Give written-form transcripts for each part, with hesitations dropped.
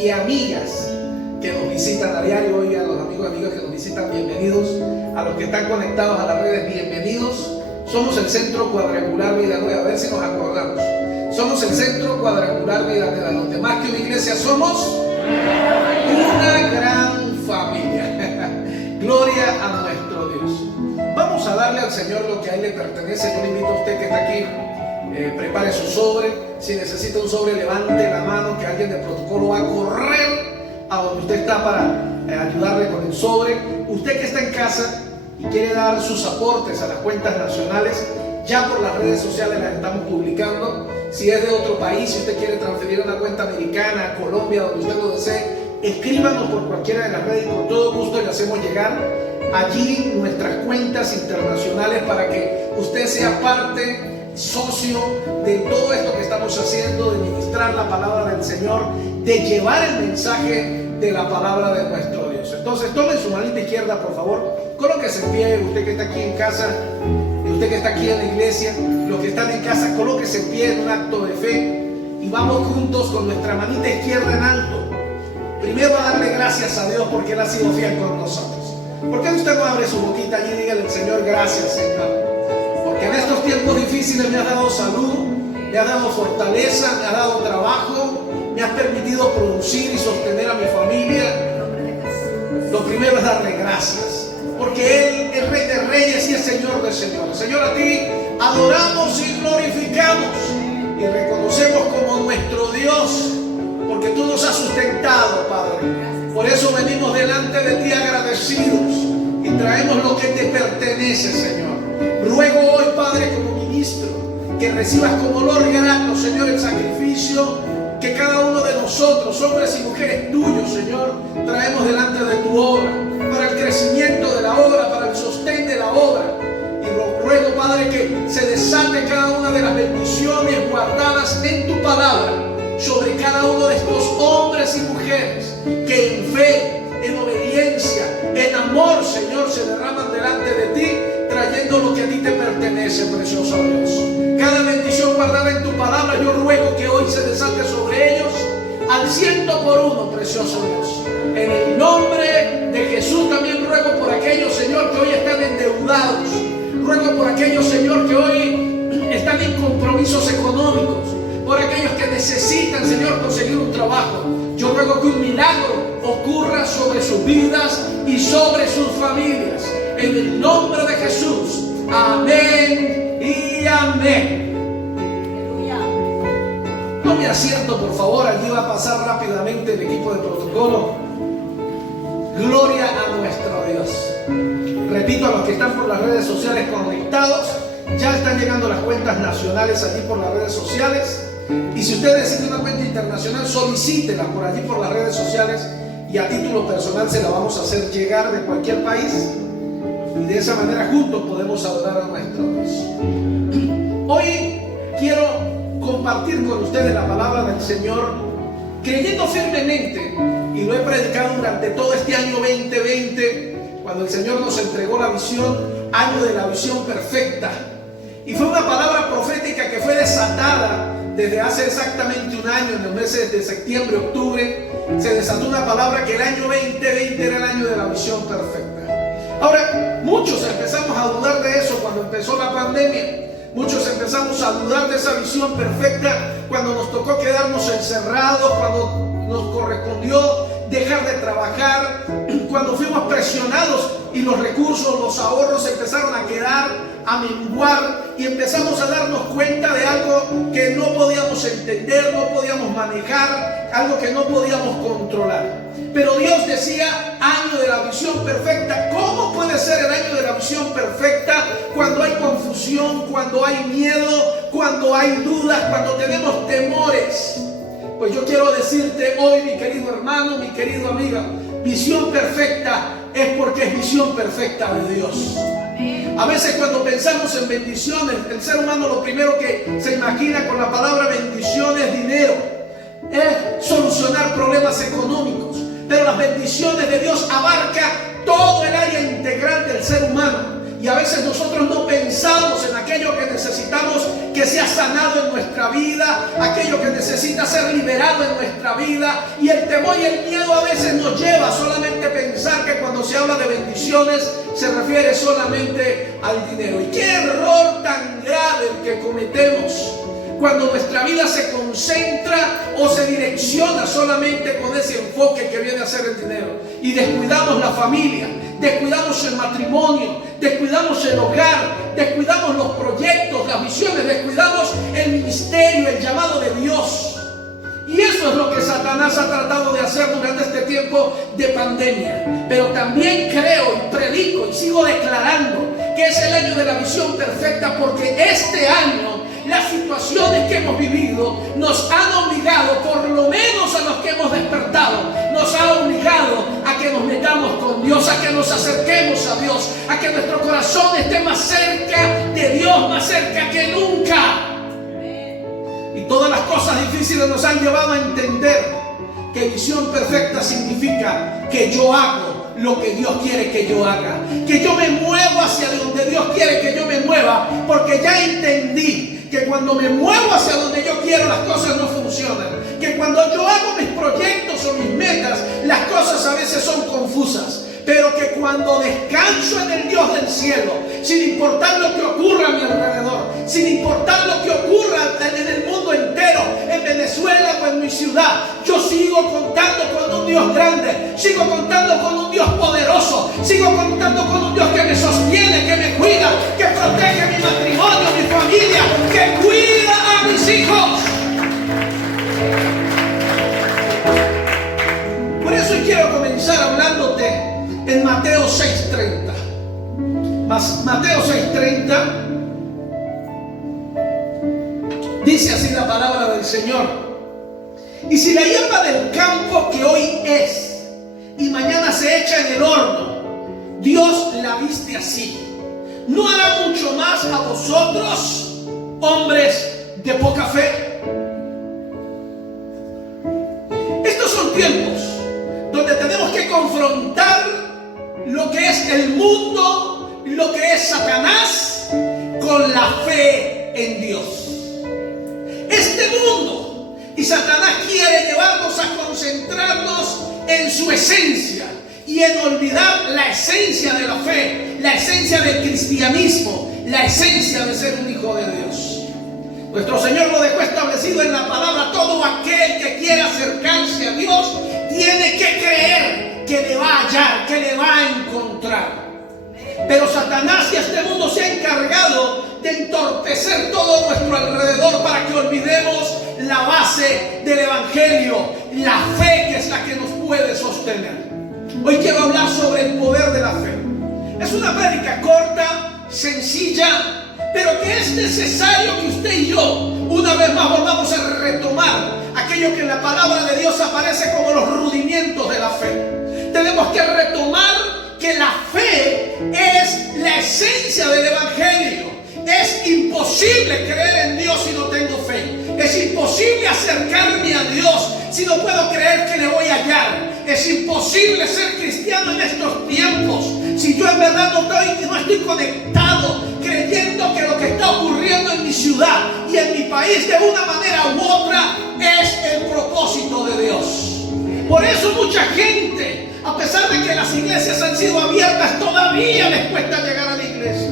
y amigas que nos visitan a diario. Y a los amigos y amigas que nos visitan, bienvenidos. A los que están conectados a las redes, bienvenidos. Somos el Centro Cuadrangular Vida Nueva. A ver si nos acordamos. Somos el Centro Cuadrangular Vida Nueva, donde más que una iglesia somos una gran familia. Gloria a nuestro Dios. Vamos a darle al Señor lo que a Él le pertenece. Yo le invito a usted que está aquí, prepare su sobre. Si necesita un sobre, levante la mano, que alguien de protocolo va a correr a donde usted está para ayudarle con el sobre. Usted que está en casa y quiere dar sus aportes a las cuentas nacionales, ya por las redes sociales las estamos publicando. Si es de otro país, si usted quiere transferir una cuenta americana, Colombia, donde usted lo desee, escríbanos por cualquiera de las redes y con todo gusto le hacemos llegar allí nuestras cuentas internacionales para que usted sea parte, socio de todo esto que estamos haciendo, de ministrar la palabra del Señor, de llevar el mensaje de la palabra de nuestro Dios. Entonces, tomen su manita izquierda, por favor, colóquese en pie, usted que está aquí en casa, usted que está aquí en la iglesia, los que están en casa, colóquese en pie en un acto de fe y vamos juntos con nuestra manita izquierda en alto. Primero a darle gracias a Dios porque Él ha sido fiel con nosotros. ¿Por qué usted no abre su boquita allí y dígale al Señor gracias, Señor? Porque en estos tiempos difíciles me has dado salud, me has dado fortaleza, me has dado trabajo, me has permitido producir y sostener a mi familia. Lo primero es darle gracias, porque Él es Rey de Reyes y es Señor de Señores. Señor, a ti adoramos y glorificamos y reconocemos como nuestro Dios, porque tú nos has sustentado, Padre. Por eso venimos delante de ti agradecidos y traemos lo que te pertenece, Señor. Ruego hoy, Padre, como ministro, que recibas como olor grato, Señor, el sacrificio que cada uno de nosotros, hombres y mujeres tuyos, Señor, traemos delante de tu obra, para el crecimiento de la obra, para el sostén de la obra. Y ruego, Padre, que se desate cada una de las bendiciones guardadas en tu palabra sobre cada uno de estos hombres y mujeres que en fe, en obediencia, en amor, Señor, se derraman delante de ti, trayendo lo que a ti te pertenece, precioso Dios. Cada bendición guardada en tu palabra, yo ruego que hoy se desate sobre ellos al 100%, precioso Dios. En el nombre de Jesús también ruego por aquellos, Señor, que hoy están endeudados. Ruego por aquellos, Señor, que hoy están en compromisos económicos. Por aquellos que necesitan, Señor, conseguir un trabajo. Yo ruego que un milagro ocurra sobre sus vidas y sobre sus familias. En el nombre de Jesús. Amén y amén. Tome asiento, por favor. Allí va a pasar rápidamente el equipo de protocolo. Gloria a nuestro Dios. Repito, a los que están por las redes sociales conectados, ya están llegando las cuentas nacionales allí por las redes sociales. Y si usted necesita una cuenta internacional, solicítela por allí por las redes sociales y a título personal se la vamos a hacer llegar de cualquier país. Y de esa manera juntos podemos adorar a nuestro Dios. Hoy quiero compartir con ustedes la palabra del Señor, creyendo firmemente, y lo he predicado durante todo este año 2020, cuando el Señor nos entregó la visión, año de la visión perfecta. Y fue una palabra profética que fue desatada desde hace exactamente un año, en los meses de septiembre, octubre. Se desató una palabra que el año 2020 era el año de la visión perfecta. Ahora, muchos empezamos a dudar de eso cuando empezó la pandemia. Muchos empezamos a dudar de esa visión perfecta cuando nos tocó quedarnos encerrados, cuando nos correspondió dejar de trabajar, cuando fuimos presionados y los recursos, los ahorros empezaron a quedar, a menguar, y empezamos a darnos cuenta de algo que no podíamos entender, no podíamos manejar, algo que no podíamos controlar. Pero Dios decía, año de la visión perfecta. ¿Cómo puede ser el año de la visión perfecta cuando hay confusión, cuando hay miedo, cuando hay dudas, cuando tenemos temores? Pues yo quiero decirte hoy, mi querido hermano, mi querido amiga, visión perfecta es porque es visión perfecta de Dios. A veces cuando pensamos en bendiciones, el ser humano lo primero que se imagina con la palabra bendición es dinero, es solucionar problemas económicos. Pero las bendiciones de Dios abarcan todo el área integral del ser humano. Y a veces nosotros no pensamos en aquello que necesitamos que sea sanado en nuestra vida, aquello que necesita ser liberado en nuestra vida. Y el temor y el miedo a veces nos lleva solamente a pensar que cuando se habla de bendiciones se refiere solamente al dinero. Y qué error tan grave el que cometemos cuando nuestra vida se concentra o se direcciona solamente con ese enfoque que viene a ser el dinero. Y descuidamos la familia, descuidamos el matrimonio, descuidamos el hogar, descuidamos los proyectos, las visiones, descuidamos el ministerio, el llamado de Dios. Y eso es lo que Satanás ha tratado de hacer durante este tiempo de pandemia. Pero también creo y predico y sigo declarando que es el año de la visión perfecta, porque este año las situaciones que hemos vivido nos han obligado, por lo menos a los que hemos despertado, nos ha obligado a que nos metamos con Dios, a que nos acerquemos a Dios, a que nuestro corazón esté más cerca de Dios, más cerca que nunca. Y todas las cosas difíciles nos han llevado a entender que visión perfecta significa que yo hago lo que Dios quiere que yo haga, que yo me muevo hacia donde Dios quiere que yo me mueva, porque ya entendí que cuando me muevo hacia donde yo quiero las cosas no funcionan, que cuando yo hago mis proyectos o mis metas las cosas a veces son confusas, pero que cuando descanso en el Dios del cielo, sin importar lo que ocurra a mi alrededor, sin importar lo que ocurra en el mundo entero, en Venezuela o en mi ciudad, yo sigo contando con un Dios grande, sigo contando con un Dios poderoso, sigo contando con un Dios que me sostiene, que me cuida, que protege mi matrimonio, mi familia, que cuida a mis hijos. Por eso quiero comenzar hablándote en Mateo 6:30. Mateo 6:30 dice así la palabra del Señor: y si la hierba del campo que hoy es y mañana se echa en el horno, Dios la viste así, ¿no hará mucho más a vosotros, hombres de poca fe? Estos son tiempos donde tenemos que confrontar lo que es el mundo, lo que es Satanás, con la fe en Dios. Este mundo y Satanás quiere llevarnos a concentrarnos en su esencia y en olvidar la esencia de la fe, la esencia del cristianismo, la esencia de ser un hijo de Dios. Nuestro Señor lo dejó establecido en la palabra: todo aquel que quiera acercarse a Dios tiene que creer que le va a hallar, que le va a encontrar. Pero Satanás y este mundo se ha encargado de entorpecer todo nuestro alrededor para que olvidemos la base del evangelio, la fe, que es la que nos puede sostener. Hoy quiero hablar sobre el poder de la fe. Es una prédica corta, sencilla, pero que es necesario que usted y yo una vez más volvamos a retomar aquello que en la palabra de Dios aparece como los rudimentos de la fe. Tenemos que retomar que la fe es la esencia del evangelio. Es imposible creer en Dios si no tengo fe. Es imposible acercarme a Dios si no puedo creer que le voy a hallar. Es imposible ser cristiano en estos tiempos si yo en verdad no estoy conectado, creyendo que lo que está ocurriendo en mi ciudad y en mi país de una manera u otra es el propósito de Dios. Por eso mucha gente, a pesar de que las iglesias han sido abiertas, todavía les cuesta llegar a la iglesia.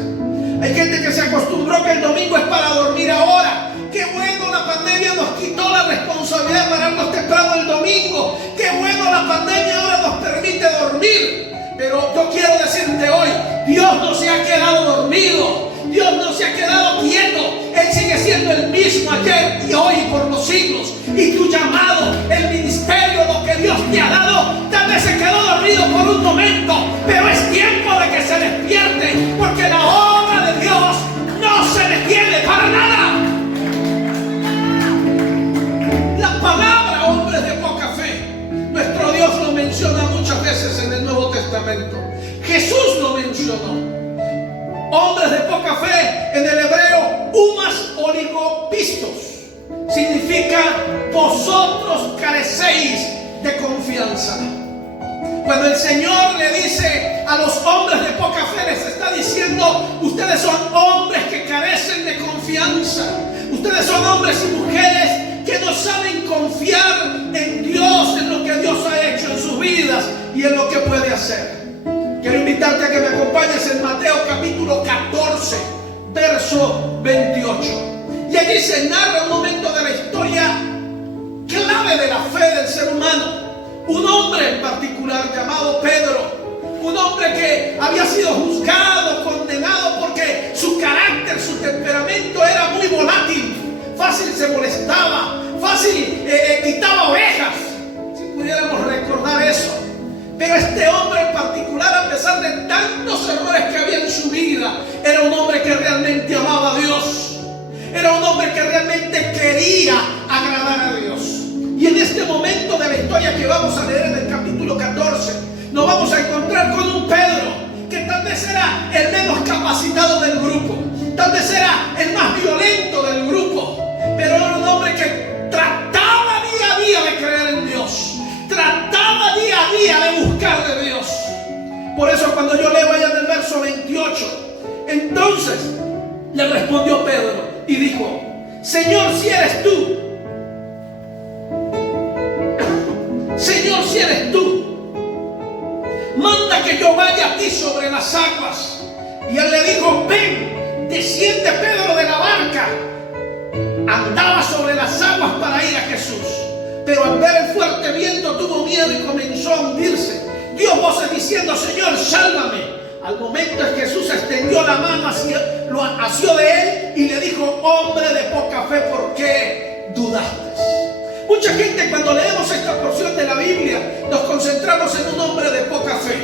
Hay gente que se acostumbró que el domingo es para dormir ahora. Qué bueno, la pandemia nos quitó la responsabilidad de pararnos temprano el domingo. Qué bueno, la pandemia ahora nos permite dormir. Pero yo quiero decirte hoy, Dios no se ha quedado dormido. Dios no se ha quedado quieto. Él sigue siendo el mismo ayer y hoy y por los siglos. Y tu llamado, el ministerio, lo que Dios te ha dado, tal vez se quedó dormido por un momento, pero es tiempo de que se despierte, porque la obra de Dios no se detiene para nada. La palabra hombres de poca fe, nuestro Dios lo menciona muchas veces en el Nuevo Testamento. Jesús lo mencionó. Hombres de poca fe, en el hebreo, umas oligopistos, significa vosotros carecéis de confianza. Cuando el Señor le dice a los hombres de poca fe les está diciendo: ustedes son hombres que carecen de confianza. Ustedes son hombres y mujeres que no saben confiar en Dios, en lo que Dios ha hecho en sus vidas y en lo que puede hacer. Quiero invitarte a que me acompañes en Mateo capítulo 14, verso 28. Y allí se narra un momento de la historia clave de la fe del ser humano. Un hombre en particular llamado Pedro, un hombre que había sido juzgado, condenado porque su carácter, su temperamento era muy volátil. Fácil se molestaba, fácil quitaba ovejas, si pudiéramos recordar eso. Pero este hombre en particular, a pesar de tantos errores que había en su vida, era un hombre que realmente amaba a Dios. Era un hombre que realmente quería agradar a Dios. Y en este momento de la historia que vamos a leer en el capítulo 14, nos vamos a encontrar con un Pedro que tal vez era el menos capacitado del grupo, tal vez era el más violento del grupo, pero era un hombre que trataba día a día de creer en Dios, trataba día a día de buscar de Dios. Por eso cuando yo leo allá en el verso 28, entonces le respondió Pedro y dijo: Señor, si eres tú, Señor, si eres tú, manda que yo vaya a ti sobre las aguas. Y él le dijo: ven. Desciende Pedro de la barca. Andaba sobre las aguas para ir a Jesús, pero al ver el fuerte viento tuvo miedo y comenzó a hundirse. Dio voces diciendo: Señor, sálvame. Al momento en que Jesús extendió la mano, lo asió de él y le dijo: hombre de poca fe, ¿por qué dudaste? Mucha gente, cuando leemos esta porción de la Biblia, nos concentramos en un hombre de poca fe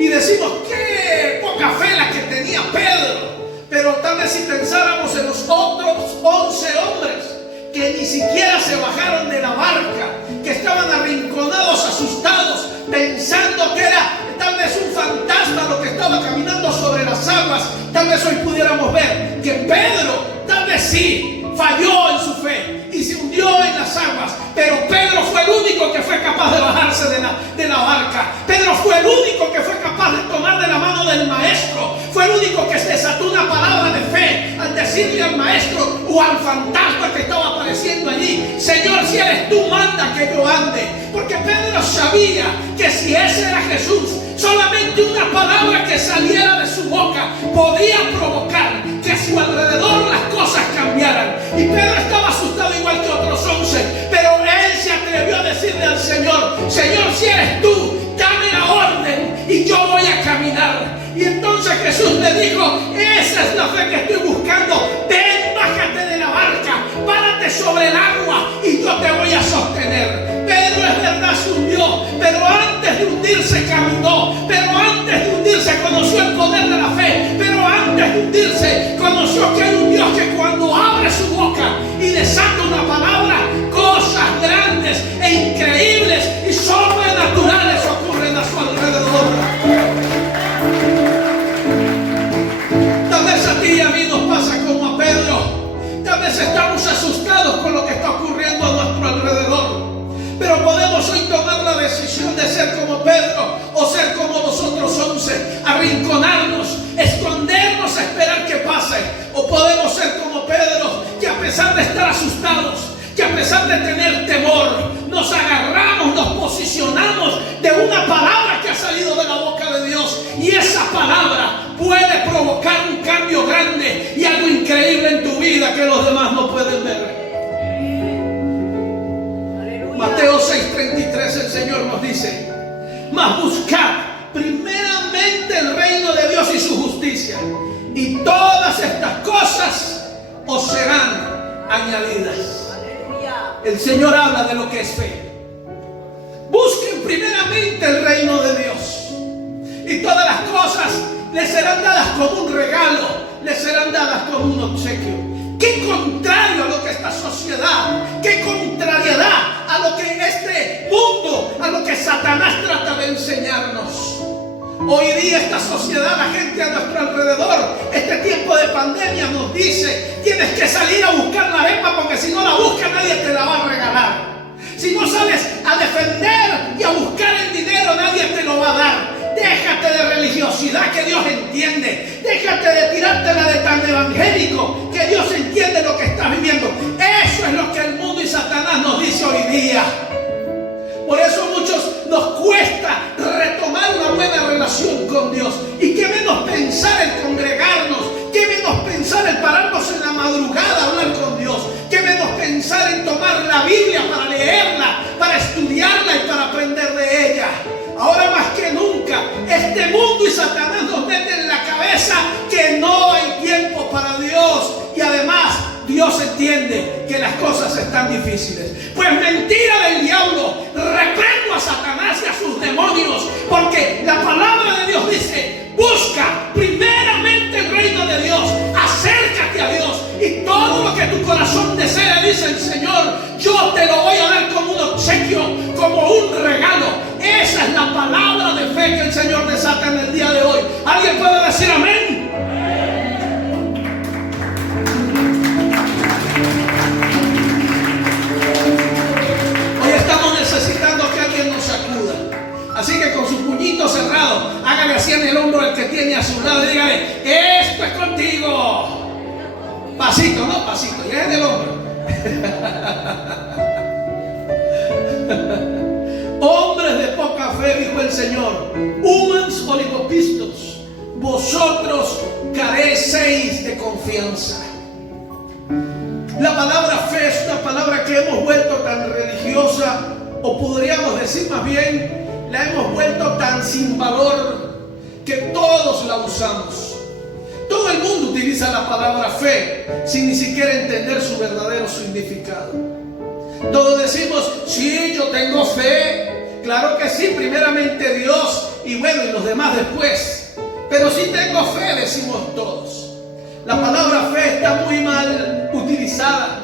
y decimos: qué poca fe la que tenía Pedro. Pero tal vez si pensáramos en los otros 11 hombres que ni siquiera se bajaron de la barca, que estaban arrinconados, asustados, pensando que era tal vez un fantasma lo que estaba caminando sobre las aguas, tal vez hoy pudiéramos ver que Pedro tal vez sí falló en su fe y se hundió en las aguas, pero Pedro fue el único que fue capaz de bajarse de la barca. Pedro fue el único que fue capaz de tomar de la mano del maestro, fue el único que se desató una palabra de fe al decirle al maestro o al fantasma que estaba apareciendo allí: Señor, si eres tú, manda que yo ande. Porque Pedro sabía que si ese era Jesús, solamente una palabra que saliera de su boca podía provocar que a su alrededor las cosas cambiaran. Y Pedro estaba asustado igual que otros 11, pero él se atrevió a decirle al Señor: Señor, si eres tú, dame la orden y yo voy a caminar. Y entonces Jesús le dijo: esa es la fe que estoy buscando. Ven, bájate de la barca, párate sobre el agua y yo te voy a sostener. Pedro, es verdad, se hundió, pero antes de hundirse caminó, pero antes de hundirse conoció el poder de la fe, pero antes de hundirse conoció que hay un Dios que cuando abre su boca y desata una palabra, cosas grandes e increíbles y sobrenaturales ocurren a su alrededor. Tal vez a ti y a mí nos pasa como a Pedro. Tal vez estamos asustados con lo que está ocurriendo a nuestro alrededor, pero podemos hoy tomar la decisión de ser como Pedro o ser como los otros 11, arrinconarnos, escondernos a esperar que pase. O podemos ser como Pedro, que a pesar de estar asustados, que a pesar de tener temor, nos agarramos, nos posicionamos de una palabra que ha salido de la boca de Dios, y esa palabra puede provocar un cambio grande y algo increíble en tu vida que los demás no pueden ver. Mateo 6:33, el Señor nos dice: mas buscad primeramente el reino de Dios y su justicia, y todas estas cosas os serán añadidas. El Señor habla de lo que es fe. Busquen primeramente el reino de Dios, y todas las cosas les serán dadas como un regalo, les serán dadas como un obsequio. Qué contrario a lo que esta sociedad, qué contrariedad a lo que este mundo, a lo que Satanás trata de enseñarnos. Hoy día esta sociedad, la gente a nuestro alrededor, este tiempo de pandemia nos dice: tienes que salir a buscar la arepa, porque si no la buscas nadie te la va a regalar. Si no sales a defender y a buscar el dinero, nadie te lo va a dar. Déjate de religiosidad. Dios entiende que las cosas están difíciles. Pues mentira del diablo, reprendo a Satanás y a sus demonios, porque la palabra de Dios dice: busca primeramente el reino de Dios, acércate a Dios, y todo lo que tu corazón desea, dice el Señor, yo te lo voy a dar como un obsequio, como un regalo. Esa es la palabra de fe que el Señor desata en el día de hoy. ¿Alguien puede decir amén? Hoy estamos necesitando que alguien nos sacuda. Así que con su puñito cerrado, hágale así en el hombro al que tiene a su lado y dígale: esto es contigo. Pasito, no pasito, ya es en el hombro. Hombres de poca fe, dijo el Señor, humans oligopistos, vosotros carecéis de confianza. La palabra fe es una palabra que hemos vuelto tan religiosa, o podríamos decir más bien, la hemos vuelto tan sin valor que todos la usamos. Todo el mundo utiliza la palabra fe sin ni siquiera entender su verdadero significado. Todos decimos: sí, yo tengo fe. Claro que sí, primeramente Dios y bueno, y los demás después. Pero sí tengo fe, decimos todos. La palabra fe está muy mal utilizada.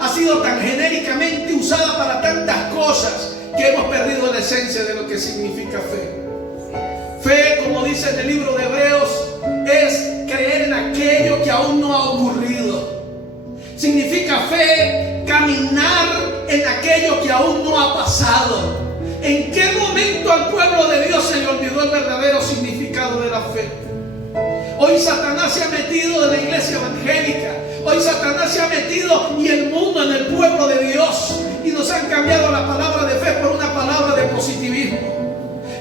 Ha sido tan genéricamente usada para tantas cosas que hemos perdido la esencia de lo que significa fe. Fe, como dice en el libro de Hebreos, es creer en aquello que aún no ha ocurrido. Significa fe caminar en aquello que aún no ha pasado. ¿En qué momento al pueblo de Dios se le olvidó el verdadero significado de la fe? Hoy Satanás se ha metido en la iglesia evangélica. Hoy Satanás se ha metido y el mundo en el pueblo de Dios, y nos han cambiado la palabra de fe por una palabra de positivismo.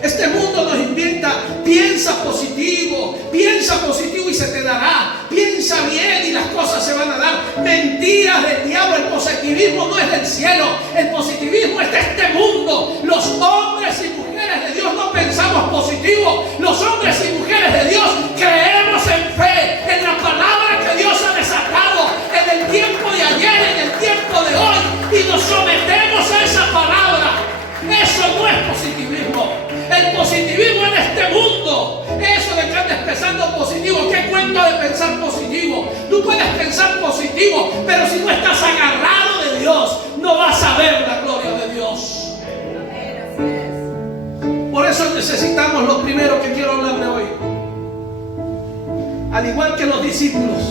Este mundo nos inventa: piensa positivo y se te dará, piensa bien y las cosas se van a dar. Mentiras del diablo. El positivismo no es del cielo, el positivismo es de este mundo. Los hombres y mujeres de Dios no pensamos positivo. Los hombres y mujeres de Dios creemos en fe, en la palabra que Dios ha desatado en el tiempo de ayer, en el tiempo de hoy, y nos sometemos a esa palabra. Eso no es positivismo. El positivismo en este mundo, eso de que andes pensando positivo, ¿qué cuento de pensar positivo? Tú puedes pensar positivo, pero si no estás agarrado de Dios, no vas a ver la gloria de Dios. Por eso necesitamos lo primero que quiero hablar de hoy. Al igual que los discípulos,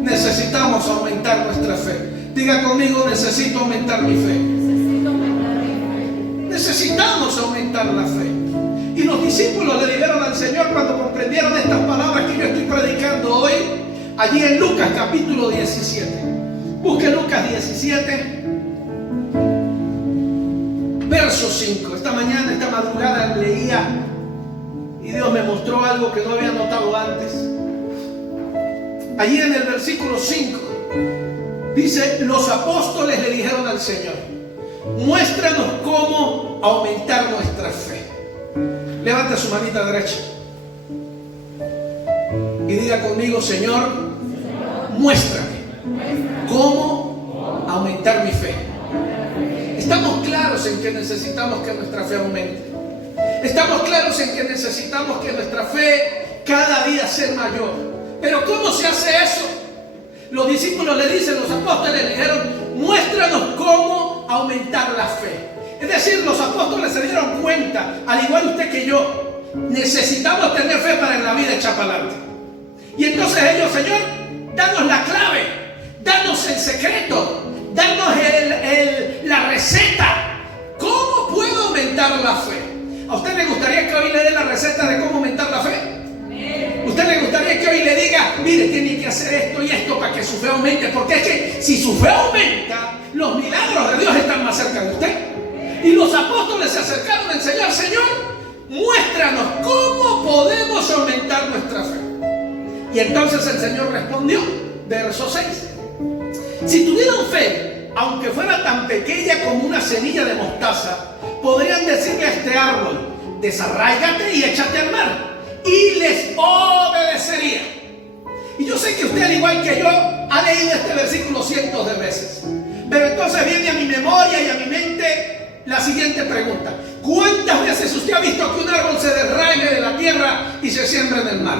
necesitamos aumentar nuestra fe. Diga conmigo: necesito aumentar mi fe. Necesitamos aumentar la fe. Y los discípulos le dijeron al Señor, cuando comprendieron estas palabras que yo estoy predicando hoy, allí en Lucas capítulo 17. Busque Lucas 17, verso 5. Esta mañana, esta madrugada leía y Dios me mostró algo que no había notado antes. Allí en el versículo 5 dice: los apóstoles le dijeron al Señor: muéstranos cómo aumentar nuestra fe. Levante su manita derecha y diga conmigo: Señor, muéstrame cómo aumentar mi fe. Estamos claros en que necesitamos que nuestra fe aumente. Estamos claros en que necesitamos que nuestra fe cada día sea mayor. Pero ¿cómo se hace eso? Los discípulos le dicen, los apóstoles le dijeron: muéstranos cómo aumentar la fe. Es decir, los apóstoles se dieron cuenta, al igual usted que yo, necesitamos tener fe para en la vida echar para adelante. Y entonces ellos: Señor, danos la clave, danos el secreto, danos la receta. ¿Cómo puedo aumentar la fe? ¿A usted le gustaría que hoy le dé la receta de cómo aumentar la fe? ¿Usted le gustaría que hoy le diga: mire, tiene que hacer esto y esto para que su fe aumente? Porque es que si su fe aumenta, los milagros de Dios están más cerca de usted. Y los apóstoles se acercaron al Señor: Señor, muéstranos cómo podemos aumentar nuestra fe. Y entonces el Señor respondió, verso 6: si tuvieran fe, aunque fuera tan pequeña como una semilla de mostaza, podrían decirle a este árbol: desarráigate y échate al mar, y les obedecería. Y yo sé que usted, al igual que yo, ha leído este versículo cientos de veces. Pero entonces viene a mi memoria y a mi mente la siguiente pregunta: ¿cuántas veces usted ha visto que un árbol se desarraigue de la tierra y se siembra en el mar?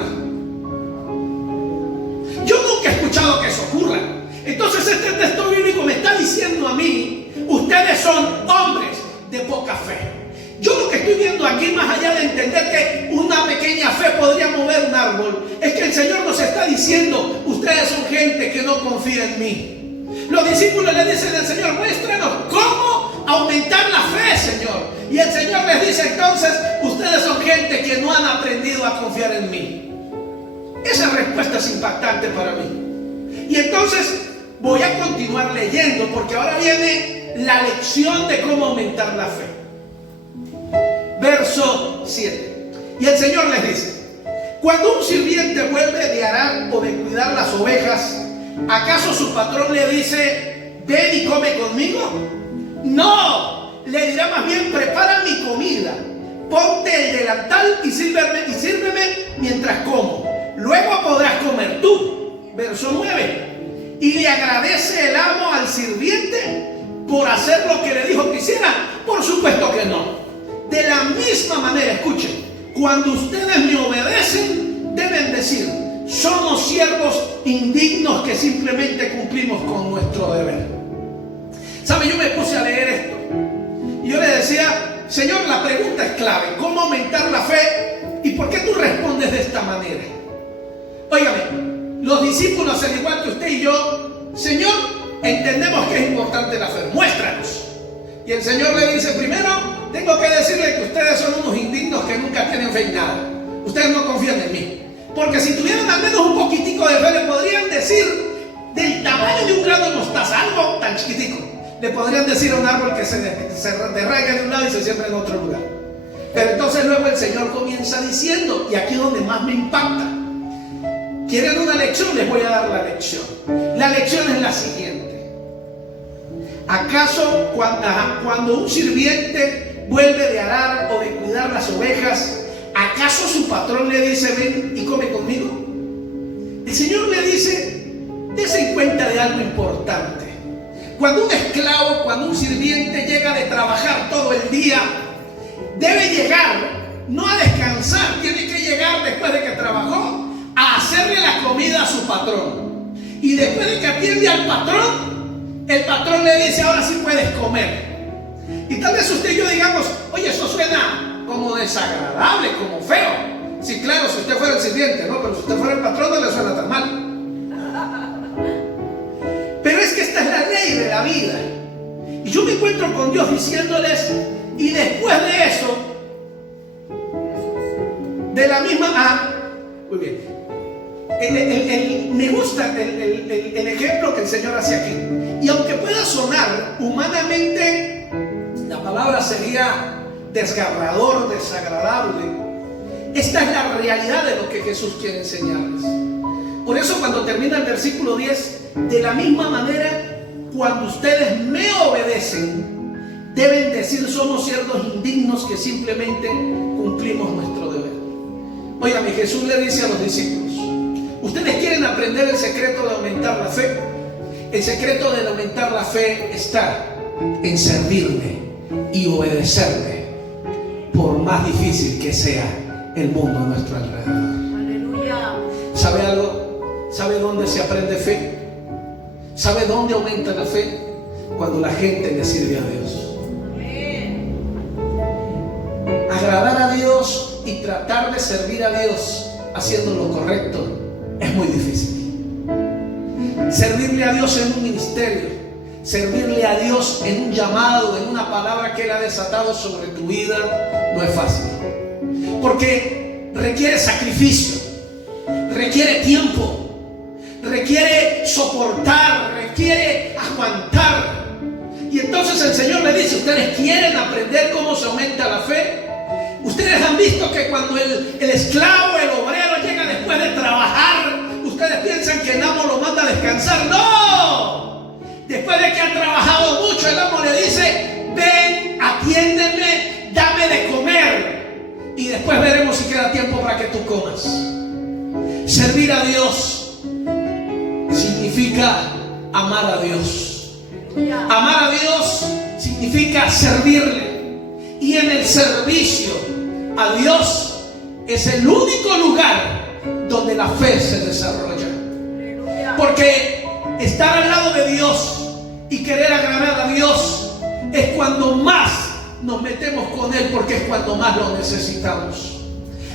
Yo nunca he escuchado que eso ocurra. Entonces este texto bíblico me está diciendo a mí: ustedes son hombres de poca fe. Yo lo que estoy viendo aquí, más allá de entender que una pequeña fe podría mover un árbol, es que el Señor nos está diciendo: ustedes son gente que no confía en mí. Los discípulos le dicen al Señor: muéstranos cómo aumentar la fe, Señor. Y el Señor les dice entonces: ustedes son gente que no han aprendido a confiar en mí. Esa respuesta es impactante para mí. Y entonces voy a continuar leyendo, porque ahora viene la lección de cómo aumentar la fe. Verso 7. Y el Señor les dice: cuando un sirviente vuelve de arar o de cuidar las ovejas, ¿acaso su patrón le dice: ven y come conmigo? No, le dirá más bien: prepara mi comida, ponte el delantal y sírveme mientras como. Luego podrás comer tú. Verso 9. ¿Y le agradece el amo al sirviente por hacer lo que le dijo que hiciera? Por supuesto que no. De la misma manera, escuchen, cuando ustedes me obedecen, deben decir: somos siervos indignos que simplemente cumplimos con nuestro deber. ¿Sabe? Yo me puse a leer esto y yo le decía: Señor, la pregunta es clave, ¿cómo aumentar la fe? ¿Y por qué tú respondes de esta manera? Óigame, los discípulos, al igual que usted y yo: Señor, entendemos que es importante la fe, muéstranos. Y el Señor le dice: primero, tengo que decirle que ustedes son unos indignos que nunca tienen fe en nada. Ustedes no confían en mí. Porque si tuvieran al menos un poquitico de fe, le podrían decir del tamaño de un grano de mostaza, algo tan chiquitico. Le podrían decir a un árbol que se derraiga de un lado y se siembra en otro lugar. Pero entonces luego el Señor comienza diciendo, y aquí es donde más me impacta: ¿quieren una lección? Les voy a dar la lección. La lección es la siguiente: ¿acaso cuando un sirviente vuelve de arar o de cuidar las ovejas, ¿acaso su patrón le dice: ven y come conmigo? El Señor le dice: dése cuenta de algo importante. Cuando un esclavo, cuando un sirviente llega de trabajar todo el día, debe llegar no a descansar, tiene que llegar después de que trabajó a hacerle la comida a su patrón. Y después de que atiende al patrón, el patrón le dice: ahora sí puedes comer. Y tal vez usted y yo digamos: oye, eso suena como desagradable, como feo. Sí, claro, si usted fuera el sirviente, ¿no? Pero si usted fuera el patrón, no le suena tan mal. Pero es que esta es la ley de la vida. Y yo me encuentro con Dios diciéndoles: y después de eso, de la misma... muy bien. Me gusta el ejemplo que el Señor hace aquí. Y aunque pueda sonar humanamente, la palabra sería desgarrador, desagradable, esta es la realidad de lo que Jesús quiere enseñarles. Por eso cuando termina el versículo 10, de la misma manera, cuando ustedes me obedecen, deben decir: somos siervos indignos que simplemente cumplimos nuestro deber. Óigame, Jesús le dice a los discípulos: ¿ustedes quieren aprender el secreto de aumentar la fe? El secreto de aumentar la fe está en servirme y obedecerme, por más difícil que sea el mundo a nuestro alrededor. Aleluya. ¿Sabe algo? ¿Sabe dónde se aprende fe? ¿Sabe dónde aumenta la fe? Cuando la gente le sirve a Dios. Amén. Agradar a Dios y tratar de servir a Dios haciendo lo correcto es muy difícil. Servirle a Dios en un ministerio, servirle a Dios en un llamado, en una palabra que Él ha desatado sobre tu vida, no es fácil. Porque requiere sacrificio, requiere tiempo, requiere soportar, requiere aguantar. Y entonces el Señor le dice: ¿ustedes quieren aprender cómo se aumenta la fe? Ustedes han visto que cuando el esclavo, el obrero llega después de trabajar, ustedes piensan que el amo lo manda a descansar. ¡No! Después de que ha trabajado mucho, el amo le dice: ven, atiéndeme, dame de comer, y después veremos si queda tiempo para que tú comas. Servir a Dios significa significa amar a Dios. Amar a Dios significa servirle. Y en el servicio a Dios es el único lugar donde la fe se desarrolla. Porque estar al lado de Dios y querer agradar a Dios es cuando más nos metemos con Él, porque es cuando más lo necesitamos.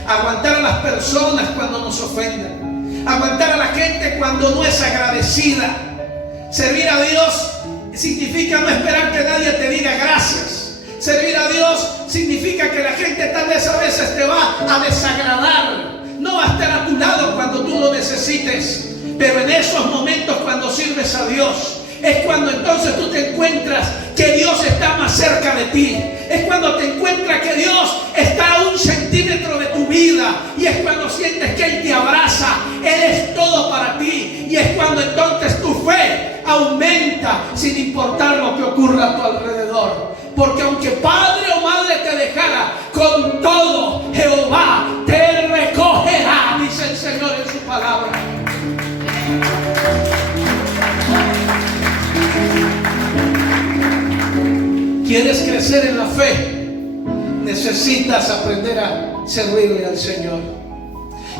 Aguantar a las personas cuando nos ofenden, aguantar a la gente cuando no es agradecida. Servir a Dios significa no esperar que nadie te diga gracias. Servir a Dios significa que la gente tal vez a veces te va a desagradar, no va a estar a tu lado cuando tú lo necesites. Pero en esos momentos cuando sirves a Dios, es cuando entonces tú te encuentras que Dios está más cerca de ti. Es cuando te encuentras que Dios está a 1 centímetro de tu vida. Y es cuando sientes que Él te abraza. Él es todo para ti. Y es cuando entonces tu fe aumenta sin importar lo que ocurra a tu alrededor. Porque aunque padre o madre te dejara, con todo Jehová te recogerá, dice el Señor en su palabra. ¿Quieres crecer en la fe? Necesitas aprender a servirle al Señor.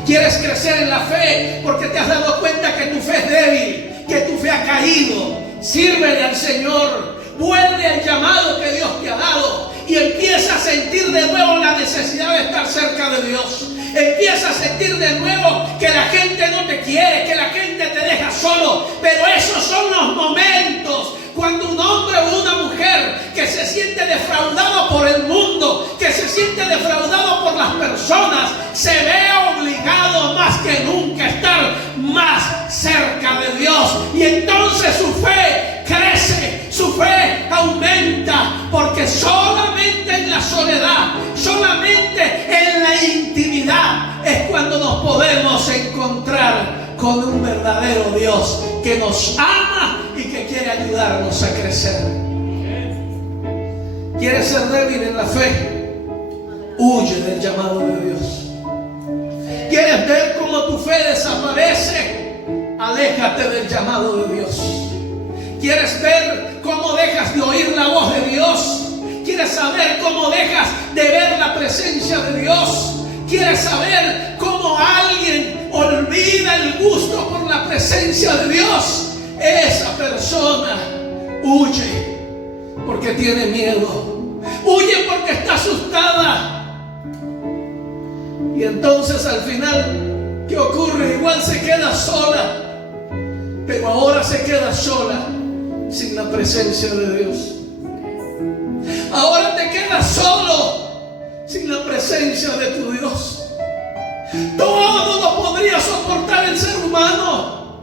¿Quieres crecer en la fe porque te has dado cuenta que tu fe es débil, que tu fe ha caído? Sírvele al Señor, vuelve al llamado que Dios te ha dado y empieza a sentir de nuevo la necesidad de estar cerca de Dios. Empieza a sentir de nuevo que la gente no te quiere, que la gente te deja solo. Pero esos son los momentos cuando un hombre o una mujer que se siente defraudado por el mundo, que se siente defraudado por las personas, se ve obligado más que nunca a estar más cerca de Dios. Y entonces su fe crece, su fe aumenta, porque solamente en la soledad, solamente en la intimidad es cuando nos podemos encontrar con un verdadero Dios que nos ama y que quiere ayudarnos a crecer. ¿Quieres ser débil en la fe? Huye del llamado de Dios. ¿Quieres ver cómo tu fe desaparece? Aléjate del llamado de Dios. ¿Quieres ver cómo dejas de oír la voz de Dios? ¿Quieres saber cómo dejas de ver la presencia de Dios? ¿Quieres saber cómo alguien olvida el gusto por la presencia de Dios? Esa persona huye porque tiene miedo. Huye porque está asustada. Y entonces al final, ¿qué ocurre? Igual se queda sola. Pero ahora se queda sola sin la presencia de Dios. Ahora te quedas solo sin la presencia de tu Dios. Todo lo podría soportar el ser humano.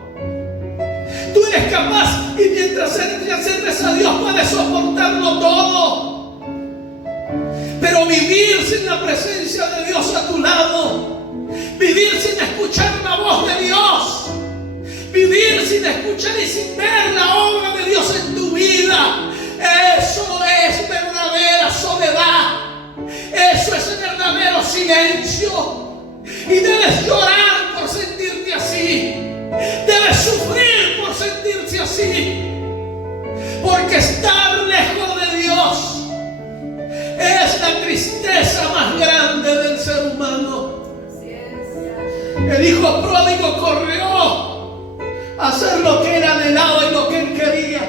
Tú eres capaz y mientras sirves a Dios puedes soportarlo todo. Pero vivir sin la presencia de Dios a tu lado, vivir sin escuchar la voz de Dios, vivir sin escuchar y sin ver la obra de Dios en tu vida, eso es verdadera soledad. Eso es verdadero silencio. Y debes llorar por sentirte así. Debes sufrir por sentirte así. Porque estar lejos de Dios es la tristeza más grande del ser humano. El hijo pródigo corrió a hacer lo que él anhelaba y lo que él quería.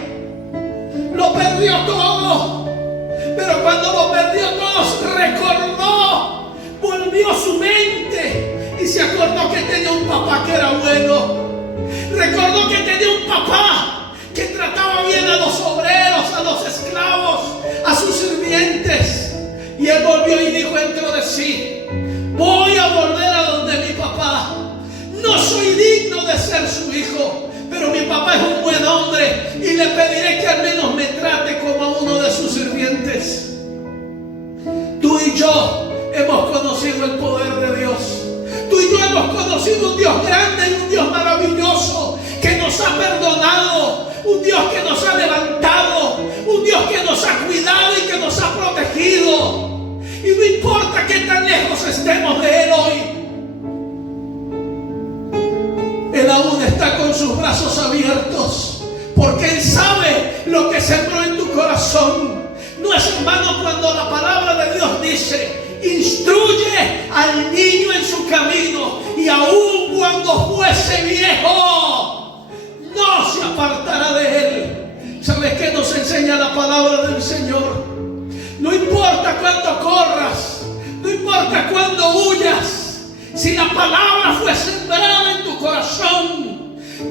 Lo perdió todo. Pero cuando lo perdió todo, recordó, volvió su mente y se acordó que tenía un papá que era bueno. Recordó que tenía un papá que trataba bien a los obreros, a los esclavos, a sus sirvientes. Y él volvió y dijo dentro de sí: voy a volver a donde mi papá. No soy digno de ser su hijo, pero mi papá es un buen hombre y le pediré que al menos me trate como a uno de sus sirvientes. Tú y yo hemos conocido el poder de Dios. Tú y yo hemos conocido un Dios grande y un Dios maravilloso que nos ha perdonado, un Dios que nos ha levantado, un Dios que nos ha cuidado y que nos ha protegido. Y no importa qué tan lejos estemos de Él hoy, Él aún está con con sus brazos abiertos, porque Él sabe lo que sembró en tu corazón. No es en vano cuando la palabra de Dios dice: instruye al niño en su camino, y aun cuando fuese viejo, no se apartará de él. ¿Sabes qué nos enseña la palabra del Señor? No importa cuánto corras, no importa cuándo huyas, si la palabra fue sembrada en tu corazón,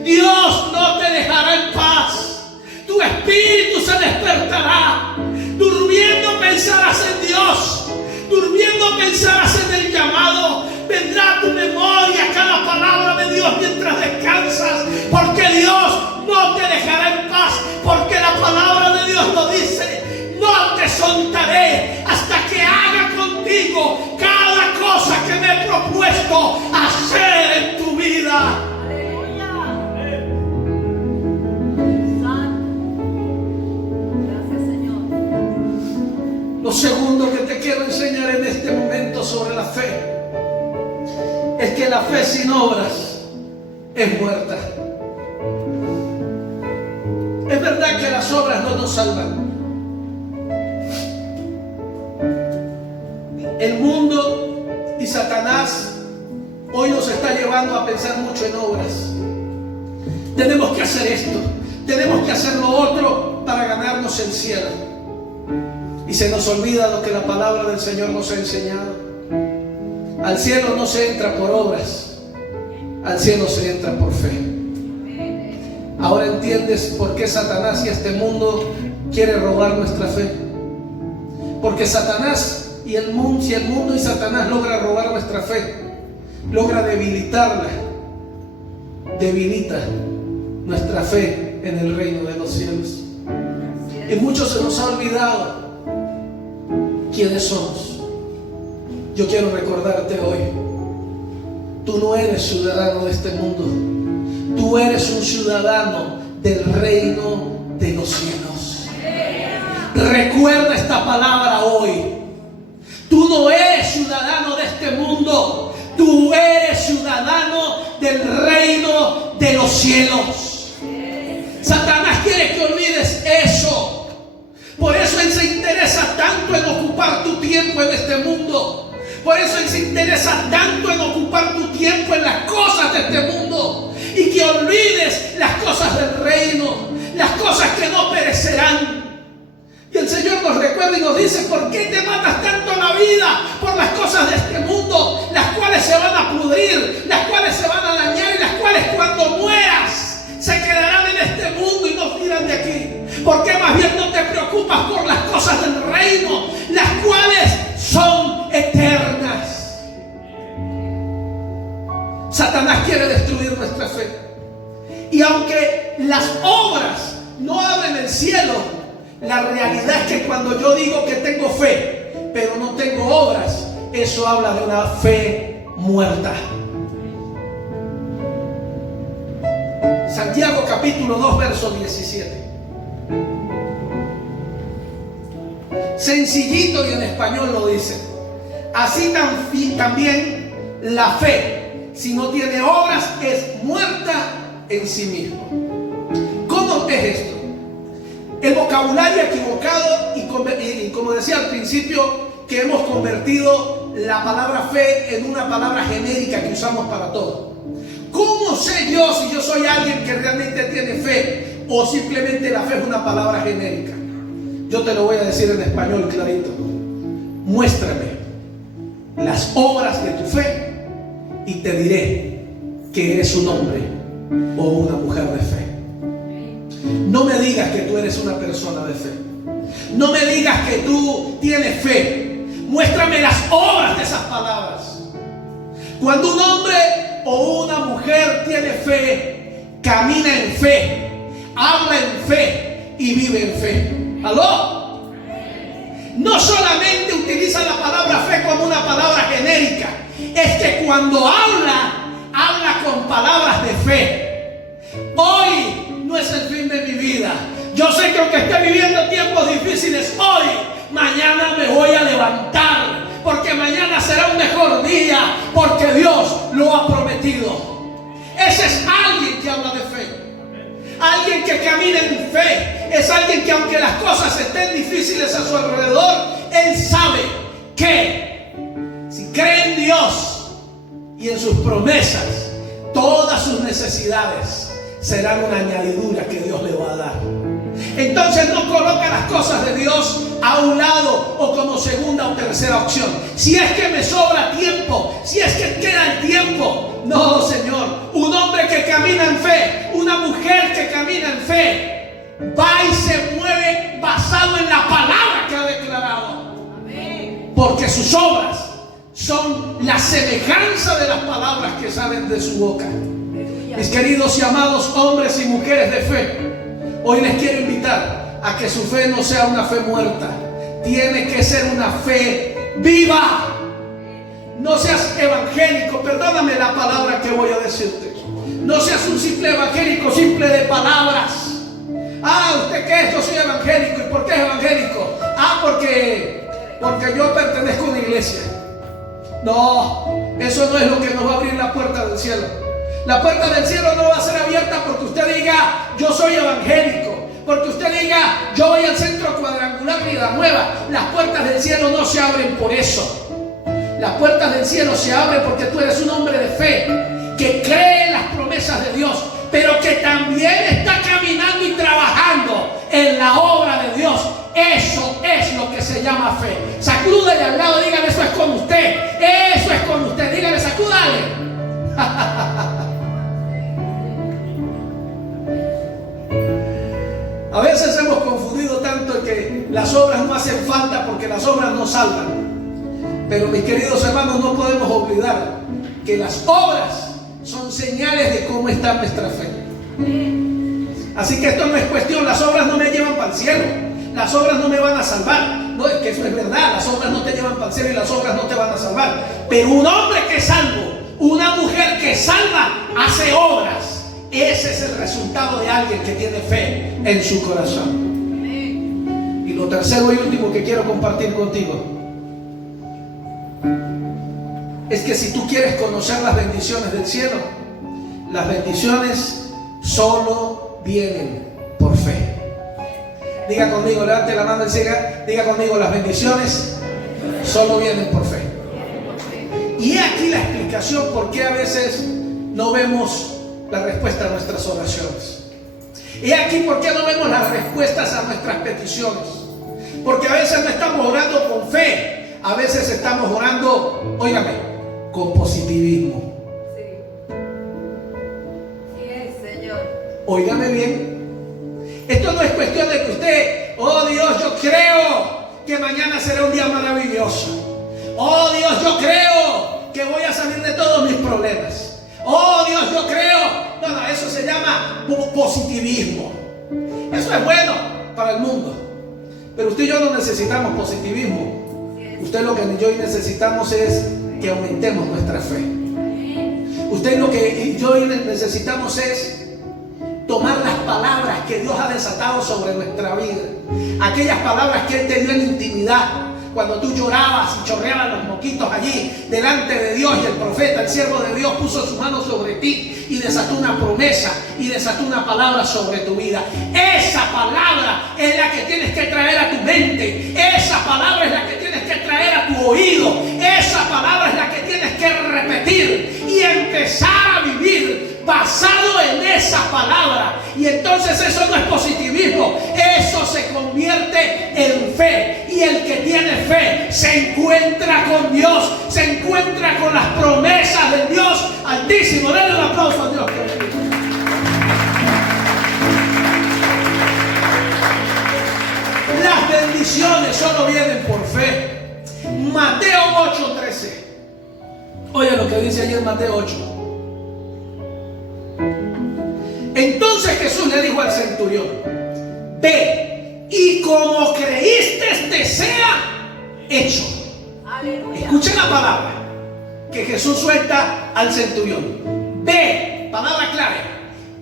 Dios no te dejará en paz. Tu espíritu se despertará. Durmiendo pensarás en Dios. Durmiendo pensarás en el llamado. Vendrá a tu memoria cada palabra de Dios mientras descansas, porque Dios no te dejará en paz, porque la palabra de Dios lo dice: no te soltaré hasta que haga contigo cada cosa que me he propuesto hacer en tu vida. Lo segundo que te quiero enseñar en este momento sobre la fe es que la fe sin obras es muerta. Es verdad que las obras no nos salvan. El mundo y Satanás hoy nos está llevando a pensar mucho en obras. Tenemos que hacer esto, tenemos que hacer lo otro para ganarnos el cielo. Y se nos olvida lo que la palabra del Señor nos ha enseñado. Al cielo no se entra por obras, al cielo se entra por fe. Ahora entiendes por qué Satanás y este mundo quiere robar nuestra fe. Porque Satanás y el mundo, si el mundo y Satanás logra robar nuestra fe, logra debilitarla, debilita nuestra fe en el reino de los cielos. Y mucho se nos ha olvidado quiénes somos. Yo quiero recordarte hoy: tú no eres ciudadano de este mundo, tú eres un ciudadano del reino de los cielos. Recuerda esta palabra hoy. Tú no eres ciudadano de este mundo, tú eres ciudadano del reino de los cielos. Satanás quiere que olvides eso. Por eso Él se interesa tanto en ocupar tu tiempo en este mundo. Por eso Él se interesa tanto en ocupar tu tiempo en las cosas de este mundo, y que olvides las cosas del reino, las cosas que no perecerán. Y el Señor nos recuerda y nos dice: ¿por qué te matas tanto la vida por las cosas de este mundo, las cuales se van a pudrir, las cuales se van a dañar, y las cuales cuando mueras se quedarán en este mundo y no irán de aquí? ¿Por qué más bien no te preocupas por las cosas del reino, las cuales son eternas? Satanás quiere destruir nuestra fe. Y aunque las obras no abren el cielo, la realidad es que cuando yo digo que tengo fe, pero no tengo obras, eso habla de una fe muerta. Santiago capítulo 2 verso 17. Sencillito y en español lo dice: así también la fe, si no tiene obras, es muerta en sí mismo. ¿Cómo es esto? El vocabulario equivocado, y como decía al principio, que hemos convertido la palabra fe en una palabra genérica que usamos para todo. ¿Cómo sé yo si yo soy alguien que realmente tiene fe, o simplemente la fe es una palabra genérica? Yo te lo voy a decir en español clarito: muéstrame las obras de tu fe y te diré que eres un hombre o una mujer de fe. No me digas que tú eres una persona de fe. No me digas que tú tienes fe. Muéstrame las obras de esas palabras. Cuando un hombre o una mujer tiene fe, camina en fe, habla en fe y vive en fe. ¿Aló? No solamente utiliza la palabra fe como una palabra genérica, es que cuando habla con palabras de fe. Hoy no es el fin de mi vida. Yo sé que aunque esté viviendo tiempos difíciles hoy, mañana me voy a levantar, porque mañana será un mejor día, porque Dios lo ha prometido. Ese es alguien que habla de fe. Alguien que camina en fe. Es alguien que aunque las cosas estén difíciles a su alrededor, él sabe que si cree en Dios y en sus promesas, todas sus necesidades serán una añadidura que Dios le va a dar. Entonces no coloca las cosas de Dios a un lado o como segunda o tercera opción. Si es que me sobra tiempo, si es que queda el tiempo. No, Señor. Un hombre que camina en fe, una mujer que camina en fe, va y se mueve basado en la palabra que ha declarado. Amén. Porque sus obras son la semejanza de las palabras que salen de su boca. Mis queridos y amados hombres y mujeres de fe, hoy les quiero invitar a que su fe no sea una fe muerta. Tiene que ser una fe viva. No seas evangélico, perdóname la palabra que voy a decirte. No seas un simple evangélico, simple de palabras. ¿Usted qué es? Yo soy evangélico. ¿Y por qué es evangélico? Porque yo pertenezco a una iglesia. No, eso no es lo que nos va a abrir la puerta del cielo. La puerta del cielo no va a ser abierta porque usted diga, yo soy evangélico. Porque usted diga, yo voy al Centro Cuadrangular Vida Nueva. Las puertas del cielo no se abren por eso. Las puertas del cielo se abren porque tú eres un hombre de fe, que cree en las promesas de Dios, pero que también está caminando y trabajando en la obra de Dios. Eso es lo que se llama fe. Sacúdale al lado, dígale, eso es con usted. Eso es con usted. Dígale, sacúdale. A veces hemos confundido tanto que las obras no hacen falta porque las obras no salvan. Pero mis queridos hermanos, no podemos olvidar que las obras son señales de cómo está nuestra fe. Así que esto no es cuestión, las obras no me llevan para el cielo, las obras no me van a salvar. No, es que eso es verdad, las obras no te llevan para el cielo y las obras no te van a salvar. Pero un hombre que es salvo, una mujer que salva, hace obras. Ese es el resultado de alguien que tiene fe en su corazón. Y lo tercero y último que quiero compartir contigo es que si tú quieres conocer las bendiciones del cielo, las bendiciones solo vienen por fe. Diga conmigo, levante la mano y diga conmigo, las bendiciones solo vienen por fe. Y he aquí la explicación por qué a veces no vemos la respuesta a nuestras oraciones. He aquí por qué no vemos las respuestas a nuestras peticiones. Porque a veces no estamos orando con fe, a veces estamos orando, óigame, con positivismo. Sí. Sí, Señor. Óigame bien. Esto no es cuestión de que usted, oh Dios, yo creo que mañana será un día maravilloso. Oh Dios, yo creo que voy a salir de todos mis problemas. Oh Dios, yo creo. No, eso se llama positivismo. Eso es bueno para el mundo. Pero usted y yo no necesitamos positivismo. Usted lo que yo y necesitamos es que aumentemos nuestra fe. Usted lo que yo y necesitamos es tomar las palabras que Dios ha desatado sobre nuestra vida. Aquellas palabras que Él te dio en intimidad. Cuando tú llorabas y chorreaban los moquitos allí delante de Dios, y el profeta, el siervo de Dios, puso su mano sobre ti y desató una promesa y desató una palabra sobre tu vida. Esa palabra es la que tienes que traer a tu mente. Esa palabra es la que tienes que traer a tu oído. Esa palabra es la que tienes que repetir y empezar a vivir basado en esa palabra. Y entonces eso no es positivismo, eso se convierte en fe. Y el que tiene fe se encuentra con Dios, se encuentra con las promesas de Dios Altísimo. Denle un aplauso a Dios. Las bendiciones solo vienen por fe. Mateo 8:13. Oye lo que dice allí en Mateo 8. Entonces Jesús le dijo al centurión: ve, y como creíste te sea hecho. Aleluya. Escuchen la palabra que Jesús suelta al centurión. Ve, palabra clave.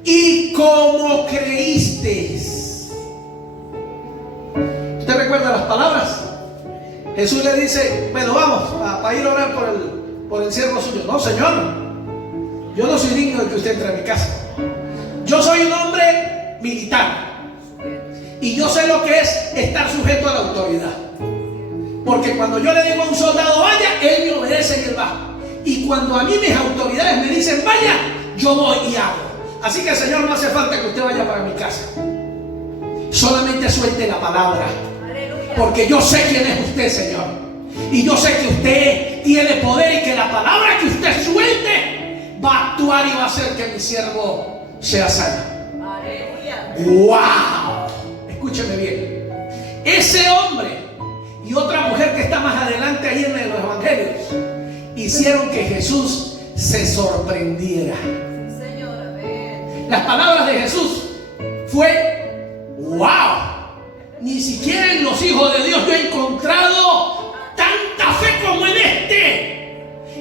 Y como creíste. ¿Usted recuerda las palabras? Jesús le dice: bueno, vamos para ir a orar por el siervo suyo. No, Señor, Yo no soy digno de que usted entre a mi casa. Yo soy un hombre militar y yo sé lo que es estar sujeto a la autoridad. Porque cuando yo le digo a un soldado vaya, él me obedece y él va. Y cuando a mí mis autoridades me dicen vaya, yo voy y hago. Así que, Señor, no hace falta que usted vaya para mi casa. Solamente suelte la palabra. Porque yo sé quién es usted, Señor. Y yo sé que usted tiene poder y que la palabra que usted suelte va a actuar y va a hacer que mi siervo sea sano. ¡Wow! Escúcheme bien. Ese hombre y otra mujer que está más adelante ahí en los evangelios hicieron que Jesús se sorprendiera. Las palabras de Jesús fue ¡wow! Ni siquiera en los hijos de Dios yo he encontrado tanta fe como en este.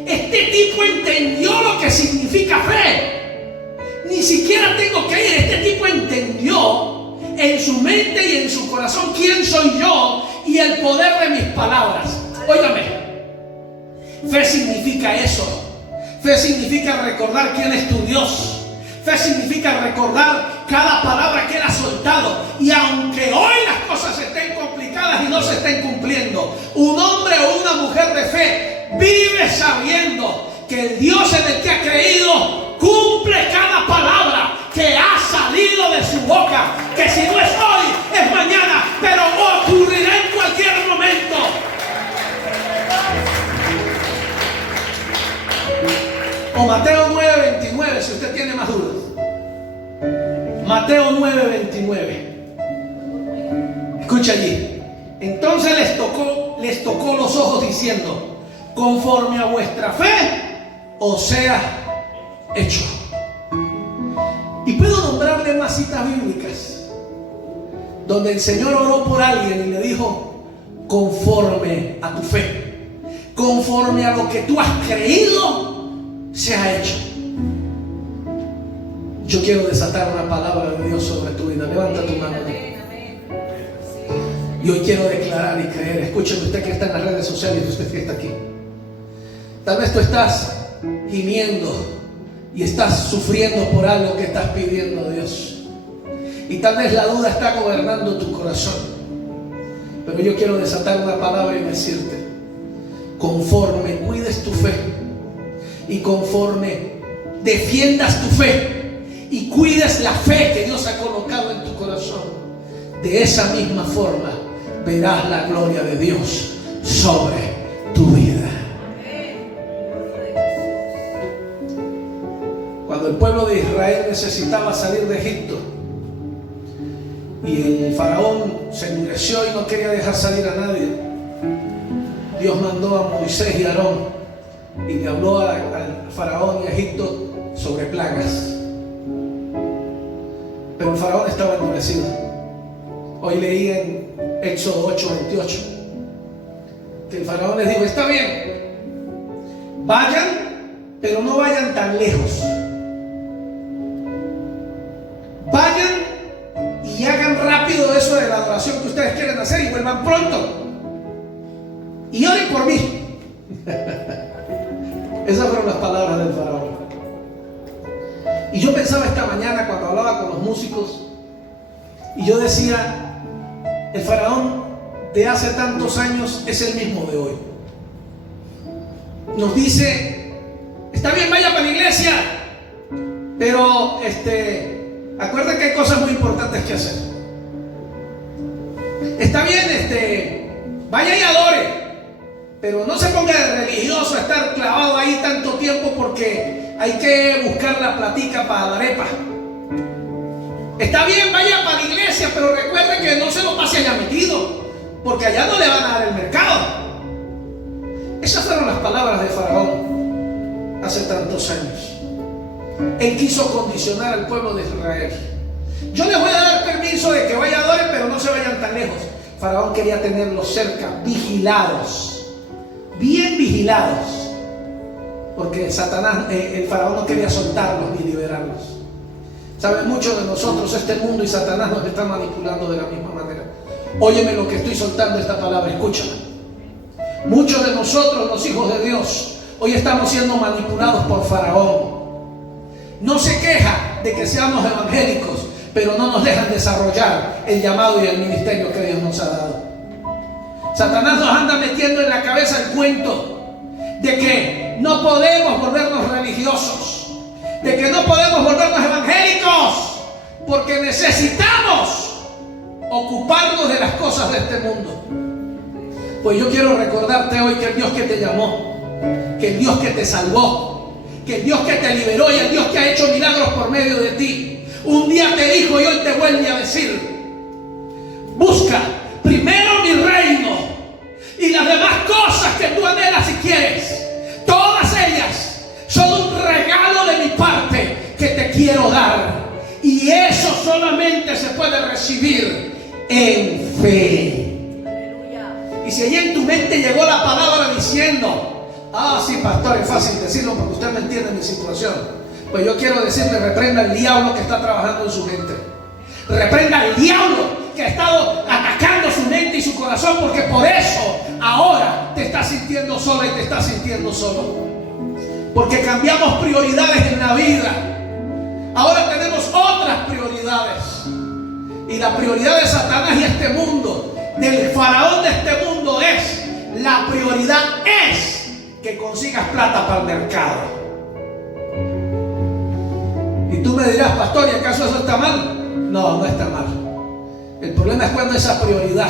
Este tipo entendió lo que significa fe. Ni siquiera tengo que ir. Este tipo entendió en su mente y en su corazón quién soy yo y el poder de mis palabras. Óigame, fe significa eso. Fe significa recordar quién es tu Dios. Fe significa recordar cada palabra que Él ha soltado. Y aunque hoy las cosas estén complicadas y no se estén cumpliendo, un hombre o una mujer de fe vive sabiendo que el Dios en el que ha creído cumple cada palabra que ha salido de su boca. Que si no es hoy, es mañana, pero ocurrirá en cualquier momento. O Mateo 9:29, si usted tiene más dudas. Mateo 9:29. Escucha allí. Entonces les tocó los ojos diciendo: conforme a vuestra fe os sea hecho. Y puedo nombrarle más citas bíblicas donde el Señor oró por alguien y le dijo: conforme a tu fe, conforme a lo que tú has creído, se ha hecho. Yo quiero desatar una palabra de Dios sobre tu vida. Levanta tu mano. Y hoy quiero declarar y creer. Escúcheme, usted que está en las redes sociales y usted que está aquí. Tal vez tú estás gimiendo y estás sufriendo por algo que estás pidiendo a Dios. Y tal vez la duda está gobernando tu corazón. Pero yo quiero desatar una palabra y decirte: conforme cuides tu fe y conforme defiendas tu fe y cuides la fe que Dios ha colocado en tu corazón, de esa misma forma verás la gloria de Dios sobre tu vida. Cuando el pueblo de Israel necesitaba salir de Egipto y el faraón se endureció y no quería dejar salir a nadie, Dios mandó a Moisés y a Aarón y le habló al faraón y a Egipto sobre plagas. Pero el faraón estaba endurecido. Hoy leí en Éxodo 8:28 que el faraón les dijo: está bien, vayan, pero no vayan tan lejos. Vayan y hagan rápido eso de la adoración que ustedes quieren hacer y vuelvan pronto. Y oren por mí. Esas fueron las palabras del faraón. Y yo pensaba esta mañana cuando hablaba con los músicos, y yo decía: el faraón de hace tantos años es el mismo de hoy. Nos dice: está bien, vaya para la iglesia, pero acuerda que hay cosas muy importantes que hacer. Está bien, vaya y adore, pero no se ponga de religioso a estar clavado ahí tanto tiempo, porque hay que buscar la platica para la arepa. Está bien, vaya para la iglesia, pero recuerde que no se lo pase allá metido, porque allá no le van a dar el mercado. Esas fueron las palabras de Faraón hace tantos años. Él quiso condicionar al pueblo de Israel. Yo les voy a dar permiso de que vaya a adorar, pero no se vayan tan lejos. Faraón quería tenerlos cerca, vigilados, bien vigilados, porque Satanás, el faraón no quería soltarlos ni liberarlos. Saben, muchos de nosotros, este mundo y Satanás nos están manipulando de la misma manera. Óyeme lo que estoy soltando, esta palabra, escúchala. Muchos de nosotros, los hijos de Dios, hoy estamos siendo manipulados por Faraón. no se queja de que seamos evangélicos, pero no nos dejan desarrollar el llamado y el ministerio que Dios nos ha dado. Satanás nos anda metiendo en la cabeza el cuento de que no podemos volvernos religiosos, de que no podemos volvernos evangélicos, porque necesitamos ocuparnos de las cosas de este mundo. Pues yo quiero recordarte hoy que el Dios que te llamó, que el Dios que te salvó, que el Dios que te liberó y el Dios que ha hecho milagros por medio de ti, un día te dijo y hoy te vuelve a decir: busca primero mi reino, y las demás cosas que tú anhelas y quieres, todas ellas son un regalo de mi parte que te quiero dar. Y eso solamente se puede recibir en fe. Y si allí en tu mente llegó la palabra diciendo: ah, sí, pastor, es fácil decirlo porque usted no entiende mi situación, pues yo quiero decirle: reprenda al diablo que está trabajando en su mente. Reprenda al diablo que ha estado atacando su mente y su corazón, porque por eso ahora te estás sintiendo sola y te estás sintiendo solo. Porque cambiamos prioridades en la vida. Ahora tenemos otras prioridades. Y la prioridad de Satanás y este mundo, del faraón de este mundo, es: la prioridad es que consigas plata para el mercado. Y tú me dirás: pastor, ¿y acaso eso está mal? No, no está mal. El problema es cuando esa prioridad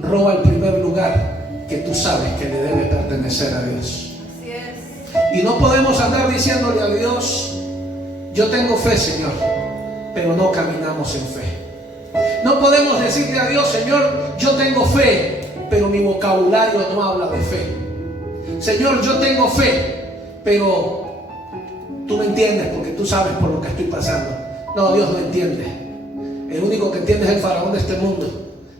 roba el primer lugar que tú sabes que le debe pertenecer a Dios. Así es. Y no podemos andar diciéndole a Dios: yo tengo fe, Señor, pero no caminamos en fe. No podemos decirle a Dios: Señor, yo tengo fe, pero mi vocabulario no habla de fe. Señor, yo tengo fe, pero tú me entiendes porque tú sabes por lo que estoy pasando. No, Dios no entiende. El único que entiende es el faraón de este mundo,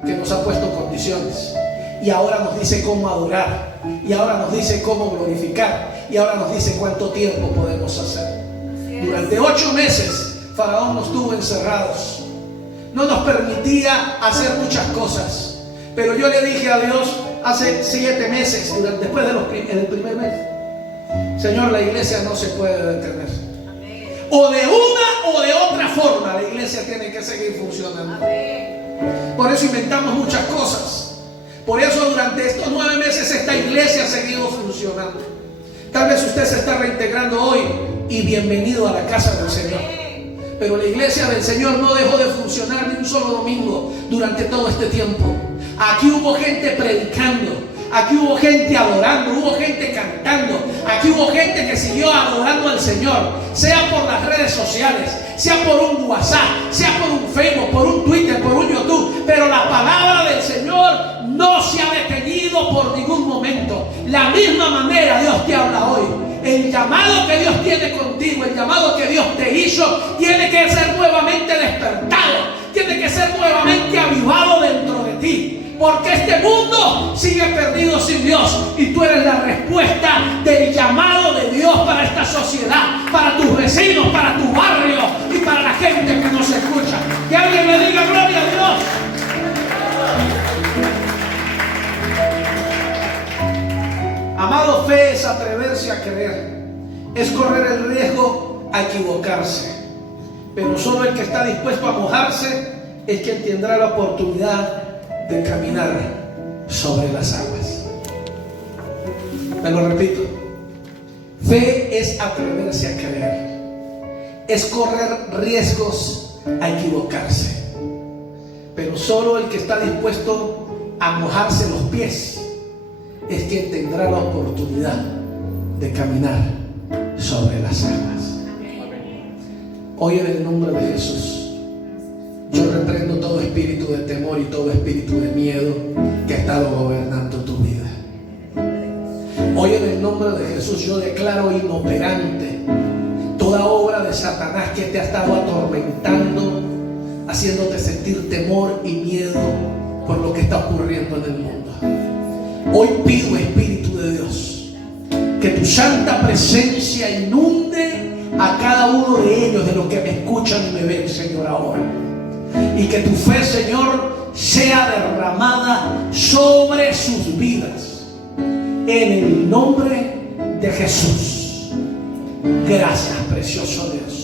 que nos ha puesto condiciones. Y ahora nos dice cómo adorar. Y ahora nos dice cómo glorificar. Y ahora nos dice cuánto tiempo podemos hacer. Durante 8 meses, Faraón nos tuvo encerrados. No nos permitía hacer muchas cosas. Pero yo le dije a Dios hace 7 meses, después del primer mes: Señor, la iglesia no se puede detener. Amén. O de una o de otra forma la iglesia tiene que seguir funcionando. Amén. Por eso inventamos muchas cosas. Por eso durante estos 9 meses esta iglesia ha seguido funcionando. Tal vez usted se está reintegrando hoy, y bienvenido a la casa del Señor. Pero la iglesia del Señor no dejó de funcionar ni un solo domingo durante todo este tiempo. Aquí hubo gente predicando, aquí hubo gente adorando, hubo gente cantando, aquí hubo gente que siguió adorando al Señor, sea por las redes sociales, sea por un WhatsApp, sea por un Facebook, por un Twitter, por un YouTube. Pero la palabra del Señor no se ha detenido por ningún momento. La misma manera Dios te habla hoy. El llamado que Dios tiene contigo, el llamado que Dios te hizo, tiene que ser nuevamente despertado, tiene que ser nuevamente avivado dentro de ti. Porque este mundo sigue perdido sin Dios, y tú eres la respuesta del llamado de Dios para esta sociedad, para tus vecinos, para tu barrio y para la gente que nos escucha. Que alguien le diga gloria a Dios. Amado, fe es atreverse a creer, es correr el riesgo a equivocarse. Pero solo el que está dispuesto a mojarse es quien tendrá la oportunidad de caminar sobre las aguas. Me lo repito: fe es atreverse a creer, es correr riesgos a equivocarse. Pero solo el que está dispuesto a mojarse los pies es quien tendrá la oportunidad de caminar sobre las aguas. Hoy, en el nombre de Jesús, yo reprendo todo espíritu de temor y todo espíritu de miedo que ha estado gobernando tu vida. Hoy, en el nombre de Jesús, yo declaro inoperante toda obra de Satanás que te ha estado atormentando, haciéndote sentir temor y miedo por lo que está ocurriendo en el mundo. Hoy pido, Espíritu de Dios, que tu santa presencia inunde a cada uno de ellos, de los que me escuchan y me ven, Señor, ahora. Y que tu fe, Señor, sea derramada sobre sus vidas. En el nombre de Jesús. Gracias, precioso Dios.